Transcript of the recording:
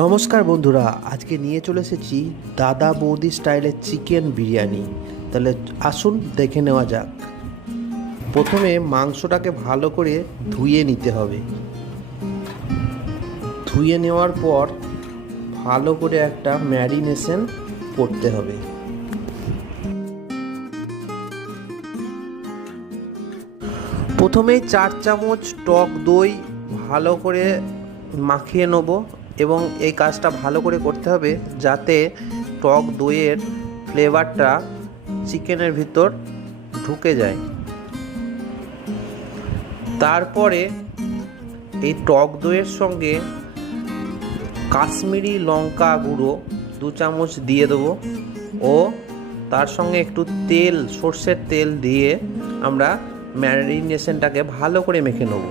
নমস্কার বন্ধুরা, আজকে নিয়ে চলে এসেছি দাদা বৌদি স্টাইলের চিকেন বিরিয়ানি। তাহলে আসুন দেখে নেওয়া যাক। প্রথমে মাংসটাকে ভালো করে ধুয়ে নিতে হবে। ধুয়ে নেওয়ার পর ভালো করে একটা ম্যারিনেশন করতে হবে। প্রথমেই 4 চামচ টক দই ভালো করে মাখিয়ে নেব এবং এই কাজটা ভালো করে করতে হবে যাতে টক দইয়ের ফ্লেভারটা চিকেনের ভিতর ঢুকে যায়। তারপরে এই টক দইয়ের সঙ্গে কাশ্মীরি লঙ্কা গুঁড়ো 2 চামচ দিয়ে দেবো ও তার সঙ্গে একটু তেল, সর্ষের তেল দিয়ে আমরা ম্যারিনেশনটাকে ভালো করে মেখে নেব।